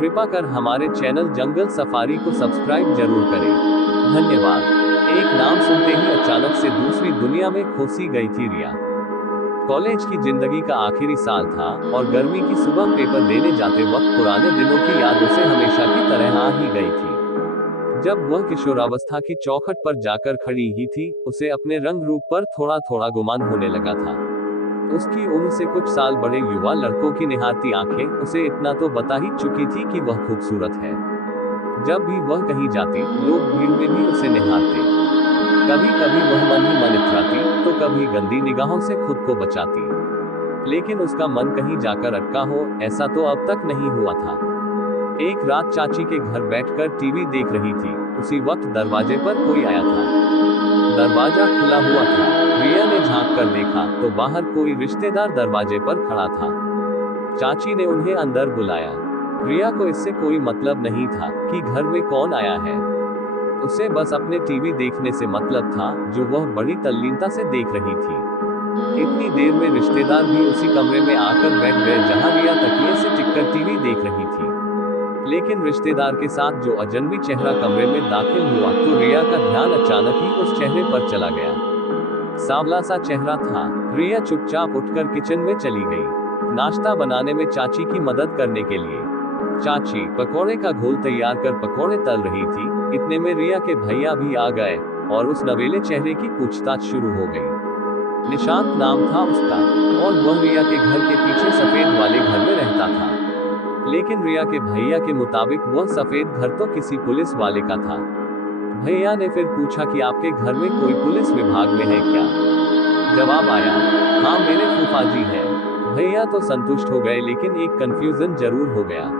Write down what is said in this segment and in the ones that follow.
कृपा कर हमारे चैनल जंगल सफारी को सब्सक्राइब जरूर करें। धन्यवाद। एक नाम सुनते ही अचानक से दूसरी दुनिया में खोसी गई थी रिया। कॉलेज की जिंदगी का आखिरी साल था और गर्मी की सुबह पेपर देने जाते वक्त पुराने दिनों की याद उसे हमेशा की तरह आ ही गई थी। जब वह किशोरावस्था की चौखट पर जाकर खड़ी ही थी, उसे अपने रंग रूप पर थोड़ा थोड़ा गुमान होने लगा था। उसकी उम्र से कुछ साल बड़े युवा लड़कों की निहारती आंखें उसे इतना तो बता ही चुकी थी कि वह खूबसूरत है। जब भी वह कहीं जाती, लोग भीड़ में भी उसे निहारते। कभी कभी वह मन ही मन इतराती, तो कभी गंदी निगाहों से खुद को बचाती। लेकिन उसका मन कहीं जाकर अटका हो, ऐसा तो अब तक नहीं हुआ था। एक रात चाची के घर बैठकर टीवी देख रही थी। उसी वक्त दरवाजे पर कोई आया था। दरवाजा खुला हुआ था। रिया ने झांक कर देखा तो बाहर कोई रिश्तेदार दरवाजे पर खड़ा था। चाची ने उन्हें अंदर बुलाया। रिया को इससे कोई मतलब नहीं था कि घर में कौन आया है। उसे बस अपने टीवी देखने से मतलब था, जो वह बड़ी तल्लीनता से देख रही थी। इतनी देर में रिश्तेदार भी उसी कमरे में आकर बैठ गए जहां रिया तकिए से टिककर टीवी देख रही थी। लेकिन रिश्तेदार के साथ जो अजनबी चेहरा कमरे में दाखिल हुआ तो रिया का ध्यान अचानक ही उस चेहरे पर चला गया। सांवला सा चेहरा था। रिया चुपचाप उठकर किचन में चली गई, नाश्ता बनाने में चाची की मदद करने के लिए। चाची पकौड़े का घोल तैयार कर पकौड़े तल रही थी। इतने में रिया के भैया भी आ गए और उस नवेले चेहरे की पूछताछ शुरू हो गई। निशांत नाम था उसका और वह रिया के घर के पीछे सफेद वाले घर में रहता था। लेकिन रिया के भैया के मुताबिक वह सफेद घर तो किसी पुलिस वाले का था। भैया ने फिर पूछा कि आपके घर में कोई पुलिस विभाग में है क्या? जवाब आया, हाँ मेरे फूफा जी हैं। भैया तो संतुष्ट हो गए, लेकिन एक कंफ्यूजन जरूर हो गया।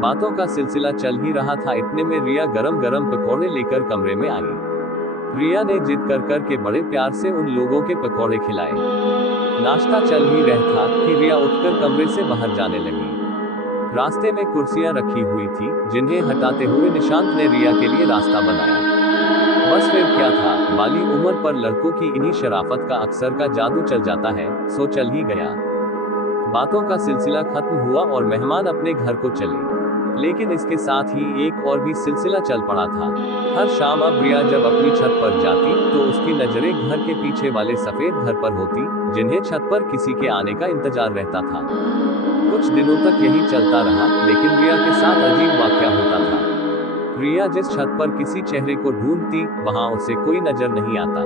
बातों का सिलसिला चल ही रहा था, इतने में रिया गरम गरम पकौड़े लेकर कमरे में आई। रिया ने जिद कर के बड़े प्यार से उन लोगों के पकौड़े खिलाए। नाश्ता चल ही रहा था कि रिया उठकर कमरे से बाहर जाने लगी। रास्ते में कुर्सियां रखी हुई थी, जिन्हें हटाते हुए निशांत ने रिया के लिए रास्ता बनाया। बस फिर क्या था, बाली उम्र पर लड़कों की इन्हीं शराफत का अक्सर का जादू चल जाता है, सो चल ही गया। बातों का सिलसिला खत्म हुआ और मेहमान अपने घर को चले। लेकिन इसके साथ ही एक और भी सिलसिला चल पड़ा था। हर शाम अब रिया जब अपनी छत पर जाती तो उसकी नजरें घर के पीछे वाले सफेद घर पर होती, जिन्हें छत पर किसी के आने का इंतजार रहता था। कुछ दिनों तक यही चलता रहा, लेकिन रिया के साथ अजीब वाकया होता था। रिया जिस छत पर किसी चेहरे को ढूंढती, वहां उसे कोई नजर नहीं आता।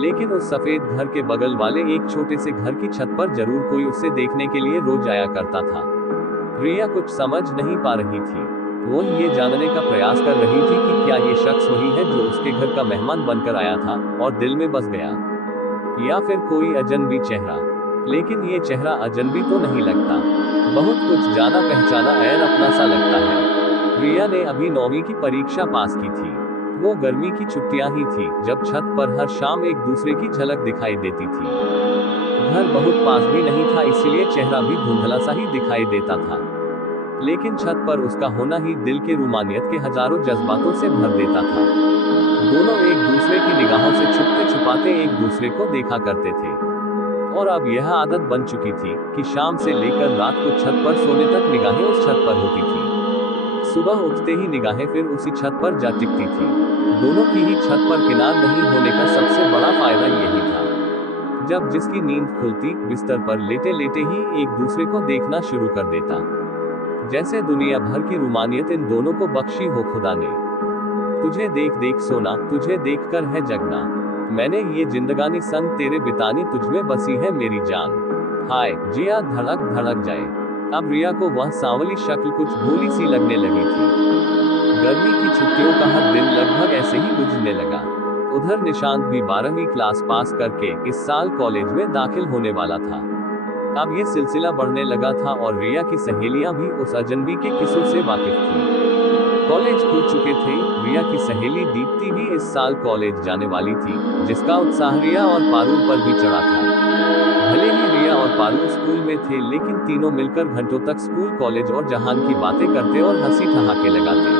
लेकिन उस सफेद घर के बगल वाले एक छोटे से घर की छत पर जरूर कोई उसे देखने के लिए रोज आया करता था। रिया कुछ समझ नहीं पा रही थी। वो ये जानने का प्रयास कर रही थी कि क्या ये शख्स वही है जो उसके घर का मेहमान बनकर आया था और दिल में बस गया, या फिर कोई अजनबी चेहरा। लेकिन ये चेहरा अजनबी तो नहीं लगता, बहुत कुछ जाना पहचाना ऐन अपना सा लगता है। रिया ने अभी 9वीं की परीक्षा पास की थी। वो गर्मी की छुट्टियां ही थी, जब छत पर हर शाम एक दूसरे की झलक दिखाई देती थी। घर बहुत पास भी नहीं था, इसीलिए चेहरा भी धुंधला सा ही दिखाई देता था। लेकिन छत पर उसका होना ही दिल के रूमानियत के हजारों जज्बातों से भर देता था। दोनों एक दूसरे की निगाहों से छुपते छुपाते एक दूसरे को देखा करते थे। और अब यह आदत बन चुकी थी कि शाम से लेकर रात को छत पर सोने तक निगाहें उस छत पर होती थी। सुबह उठते ही निगाहें फिर उसी छत पर जा टिकती थी। दोनों की ही छत पर किनार नहीं होने का सबसे बड़ा फायदा यही था। जब जिसकी नींद खुलती, बिस्तर पर लेटे लेटे ही एक दूसरे को देखना शुरू कर देता। जैसे दुनिया भर की रूमानियत इन दोनों को बख्शी हो खुदा ने। तुझे देख देख सोना, तुझे देख कर है जगना, मैंने ये जिंदगानी संग तेरे बितानी, तुझमें बसी है मेरी जान। हाय जिया धड़क धड़क जाए। अब रिया को वह सांवली शक्ल कुछ भूली सी लगने लगी थी। गर्मी की छुट्टियों का हर दिन लगभग ऐसे ही गुजरने लगा। उधर निशांत भी 12वीं क्लास पास करके इस साल कॉलेज में दाखिल होने वाला था। अब ये सिलसिला बढ़ने लगा था और रिया की सहेलियां भी उस अजनबी के किस्सों से वाकिफ थी। कॉलेज खुल चुके थे। रिया की सहेली दीप्ति भी इस साल कॉलेज जाने वाली थी, जिसका उत्साह रिया और पारुल पर भी चढ़ा था। भले ही रिया और पारुल स्कूल में थे, लेकिन तीनों मिलकर घंटों तक स्कूल, कॉलेज और जहान की बातें करते और हंसी ठहाके लगाते।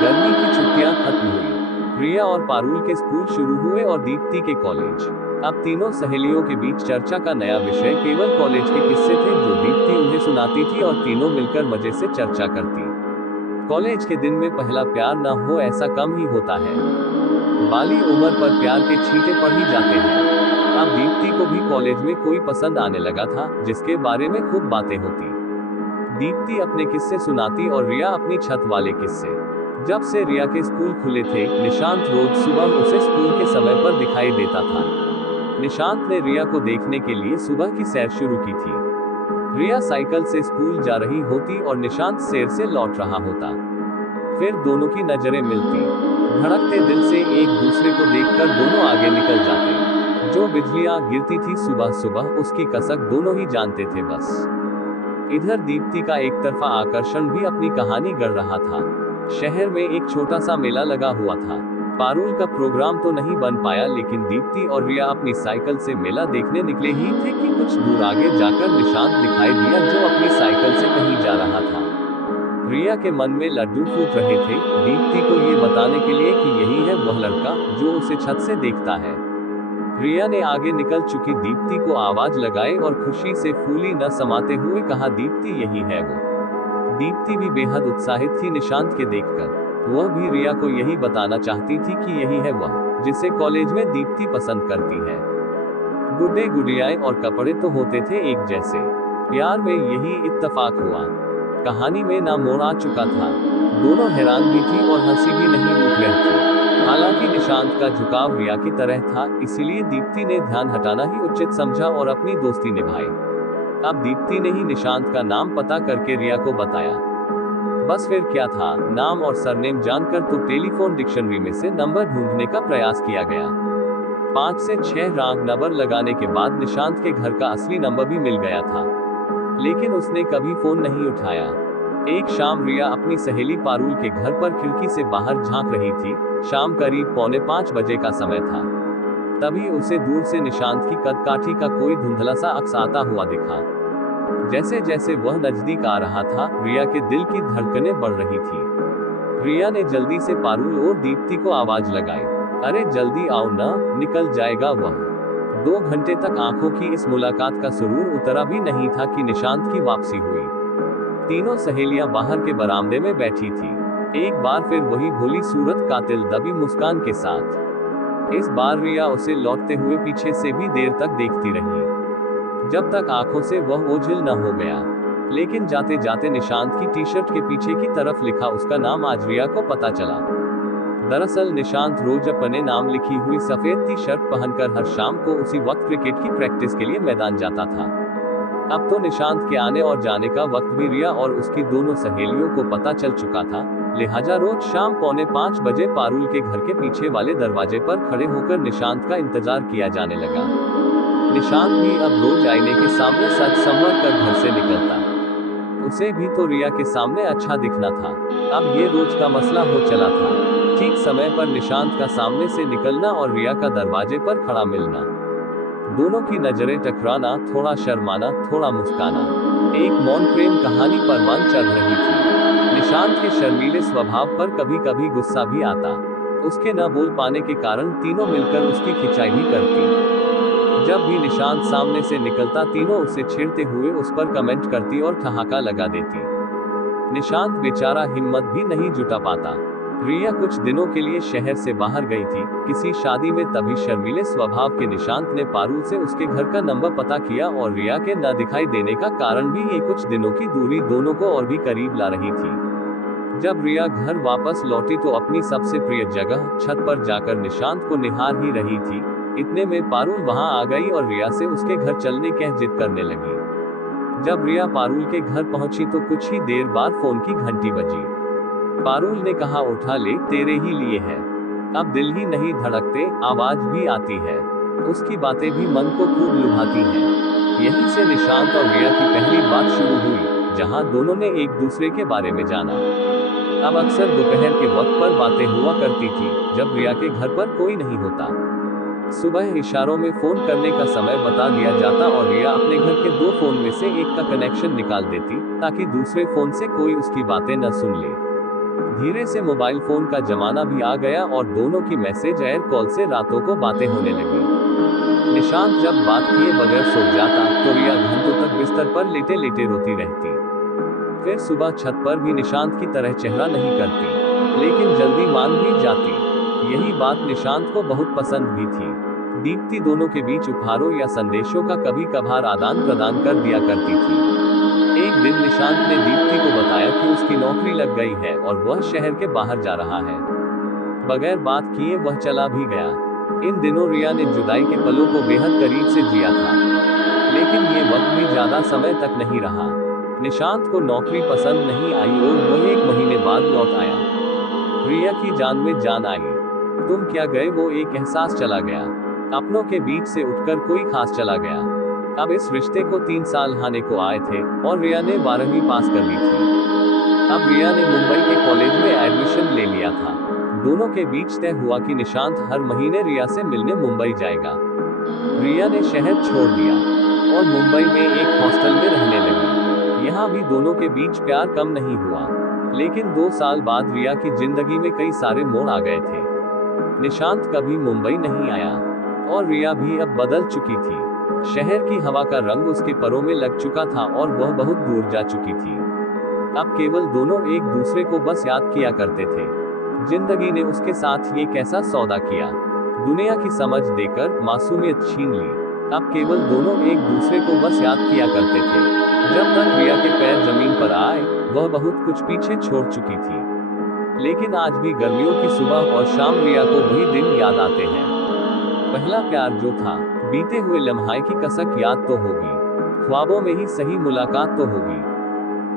गर्मी की छुट्टियां खत्म हुई। रिया और पारुल के स्कूल शुरू हुए और दीप्ति के कॉलेज। अब तीनों सहेलियों के बीच चर्चा का नया विषय केवल कॉलेज के किस्से थे जो दीप्ति उन्हें सुनाती थी और तीनों मिलकर मजे से चर्चा करती। कॉलेज के दिन में पहला प्यार न हो ऐसा कम ही होता है। बाली उम्र पर प्यार के छींटे पड़ ही जाते हैं। अब दीप्ति को भी कॉलेज में कोई पसंद आने लगा था जिसके बारे में खूब बातें होती। दीप्ति अपने किस्से सुनाती और रिया अपनी छत वाले किस्से। जब से रिया के स्कूल खुले थे, निशांत रोज सुबह उसे स्कूल के समय पर दिखाई देता था। निशांत ने रिया को देखने के लिए सुबह की सैर शुरू की थी। रिया साइकिल से स्कूल जा रही होती और निशांत सैर से लौट रहा होता। फिर दोनों की नजरें मिलती। धड़कते दिल से एक दूसरे को देखकर दोनों आगे निकल जाते। जो बिजलियां गिरती थी सुबह सुबह उसकी कसक दोनों ही जानते थे बस। इधर दीप्ति का एक तरफा आकर्षण भी अपनी कहानी गढ़ रहा था। शहर में एक छोटा सा मेला लगा हुआ था। पारुल का प्रोग्राम तो नहीं बन पाया लेकिन दीप्ति और रिया अपनी साइकिल से मेला देखने निकले ही थे कि कुछ दूर आगे जाकर निशांत दिखाई दिया जो अपनी साइकिल से कहीं जा रहा था। रिया के मन में लड्डू फूट रहे थे, दीप्ति को ये बताने के लिए कि यही है वह लड़का जो उसे छत से देखता है। रिया ने आगे निकल चुकी दीप्ति को आवाज लगाई और खुशी से फूली न समाते हुए कहा, दीप्ति यही है वो। दीप्ति भी बेहद उत्साहित थी निशांत के देखकर। वह भी रिया को यही बताना चाहती थी कि यही है वह जिसे कॉलेज में दीप्ति पसंद करती है। गुड्डे गुड़ियाएं और कपड़े तो होते थे एक जैसे। प्यार में यही इत्तेफाक हुआ। कहानी में ना मोड़ आ चुका था। दोनों हैरान भी थी और हंसी भी नहीं रुक रही थी। हालांकि निशांत का झुकाव रिया की तरह था, इसीलिए दीप्ति ने ध्यान हटाना ही उचित समझा और अपनी दोस्ती निभाई। अब दीप्ति ने ही निशांत का नाम पता करके रिया को बताया। बस फिर क्या था, नाम और सरनेम जानकर तो टेलीफोन डिक्शनरी में से नंबर ढूंढने का प्रयास किया गया। 5 से 6 रॉन्ग नंबर लगाने के बाद निशांत के घर का असली नंबर भी मिल गया था, लेकिन उसने कभी फोन नहीं उठाया। एक शाम रिया अपनी सहेली पारुल के घर पर खिड़की से बाहर झांक रही थी। शाम करीब 4:45 बजे का समय था। तभी उसे दूर से निशांत की कदकाठी का कोई धुंधला सा अक्स आता हुआ दिखा। जैसे जैसे वह नजदीक आ रहा था, रिया के दिल की धड़कनें बढ़ रही थी। रिया ने जल्दी से पारुल और दीप्ति को आवाज लगाई, अरे जल्दी आओ ना, निकल जाएगा वह। 2 घंटे तक आंखों की इस मुलाकात का सुरूर उतरा भी नहीं था कि निशांत की वापसी हुई। तीनों सहेलियां बाहर के बरामदे में बैठी थी। एक बार फिर वही भोली सूरत कातिल दबी मुस्कान के साथ। इस बार रिया उसे लौटते हुए पीछे से भी देर तक देखती रही, जब तक आंखों से वह ओझल न हो गया। लेकिन जाते जाते निशांत की टी-शर्ट के पीछे की तरफ लिखा उसका नाम आज रिया को पता चला। दरअसल निशांत रोज अपने नाम लिखी हुई सफेद टी-शर्ट पहनकर हर शाम को उसी वक्त क्रिकेट की प्रैक्टिस के लिए मैदान जाता था। अब तो निशांत के आने और जाने का वक्त भी रिया और उसकी दोनों सहेलियों को पता चल चुका था, लिहाजा रोज शाम 4:45 बजे पारुल के घर के पीछे वाले दरवाजे पर खड़े होकर निशांत का इंतजार किया जाने लगा। निशांत भी अब रोज आईने के सामने सज संवर कर घर से निकलता। उसे भी तो रिया के सामने अच्छा दिखना था। अब ये रोज का मसला हो चला था। ठीक समय पर निशांत का सामने से निकलना और रिया का दरवाजे पर खड़ा मिलना। दोनों की नजरें टकराना, थोड़ा शर्माना, थोड़ा मुस्काना। एक मौन प्रेम कहानी परवान चढ़ रही थी। निशांत के शर्मीले स्वभाव पर कभी कभी गुस्सा भी आता। उसके न बोल पाने के कारण तीनों मिलकर उसकी खिंचाई भी करती। जब भी निशांत सामने से निकलता, तीनों उसे छेड़ते हुए उस पर कमेंट करती और ठहाका लगा देती। निशांत बेचारा हिम्मत भी नहीं जुटा पाता। रिया कुछ दिनों के लिए शहर से बाहर गई थी, किसी शादी में। तभी शर्मीले स्वभाव के निशांत ने पारुल से उसके घर का नंबर पता किया और रिया के न दिखाई देने का कारण भी ये कुछ दिनों की दूरी दोनों को और भी करीब ला रही थी। जब रिया घर वापस लौटी तो अपनी सबसे प्रिय जगह छत पर जाकर निशांत को निहार ही रही थी। इतने में पारुल वहां आ गई और रिया से उसके घर चलने की जिद करने लगी। जब रिया पारुल के घर पहुंची तो कुछ ही देर बाद फोन की घंटी बजी। पारुल ने कहा, उठा ले, तेरे ही लिए है। अब दिल ही नहीं धड़कते, आवाज भी आती है। उसकी बातें भी मन को खूब लुभाती हैं। यहीं से निशांत और रिया की पहली बात शुरू हुई, जहां दोनों ने एक दूसरे के बारे में जाना। अब अक्सर दोपहर के वक्त पर बातें हुआ करती थी, जब रिया के घर पर कोई नहीं होता। सुबह इशारों में फोन करने का समय बता दिया जाता और रिया अपने घर के 2 फोन में से एक का कनेक्शन निकाल देती, ताकि दूसरे फोन से कोई उसकी बातें न सुन ले। धीरे से मोबाइल फोन का जमाना भी आ गया और दोनों की मैसेज एयर कॉल से रातों को बातें होने लगी। निशांत जब बात किए बगैर सो जाता तो रिया घंटों तक बिस्तर पर लेटे लेटे रोती रहती। फिर सुबह छत पर भी निशांत की तरह चेहरा नहीं करती, लेकिन जल्दी मान भी जाती। यही बात निशांत को बहुत पसंद भी थी। दीप्ति दोनों के बीच उपहारों या संदेशों का कभी कभार आदान प्रदान कर दिया करती थी। एक दिन निशांत ने दीप्ति को बताया कि उसकी नौकरी लग गई है और वह शहर के बाहर जा रहा है। बगैर बात किए वह चला भी गया। इन दिनों रिया ने जुदाई के पलों को बेहद करीब से जिया था, लेकिन ये वक्त भी ज्यादा समय तक नहीं रहा। निशांत को नौकरी पसंद नहीं आई और वह 1 महीने बाद लौट आया। रिया की जान में जान आई। तुम क्या गए, वो एक एहसास चला गया। अपनों के बीच से उठकर कोई खास चला गया। अब इस रिश्ते को 3 साल हाने को आए थे और रिया ने 12वीं पास कर ली थी। अब रिया ने मुंबई के कॉलेज में एडमिशन ले लिया था। दोनों के बीच तय हुआ कि निशांत हर महीने रिया से मिलने मुंबई जाएगा। रिया ने शहर छोड़ दिया और मुंबई में एक हॉस्टल में रहने लगी। यहाँ भी दोनों के बीच प्यार कम नहीं हुआ, लेकिन 2 साल बाद रिया की जिंदगी में कई सारे मोड़ आ गए थे। निशांत कभी मुंबई नहीं आया और रिया भी अब बदल चुकी थी। शहर की हवा का रंग उसके परों में लग चुका था और वह बहुत दूर जा चुकी थी। अब केवल दोनों एक दूसरे को बस याद किया करते थे। जिंदगी ने उसके साथ ये कैसा सौदा किया, दुनिया की समझ देकर मासूमियत छीन ली। अब केवल दोनों एक दूसरे को बस याद किया करते थे। जब तक रिया के पैर जमीन पर आए वह बहुत कुछ पीछे छोड़ चुकी थी, लेकिन आज भी गर्मियों की सुबह और शाम रिया को वही दिन याद आते हैं। पहला प्यार जो था, बीते हुए लम्हाए की कसक याद तो होगी, ख्वाबों में ही सही मुलाकात तो होगी।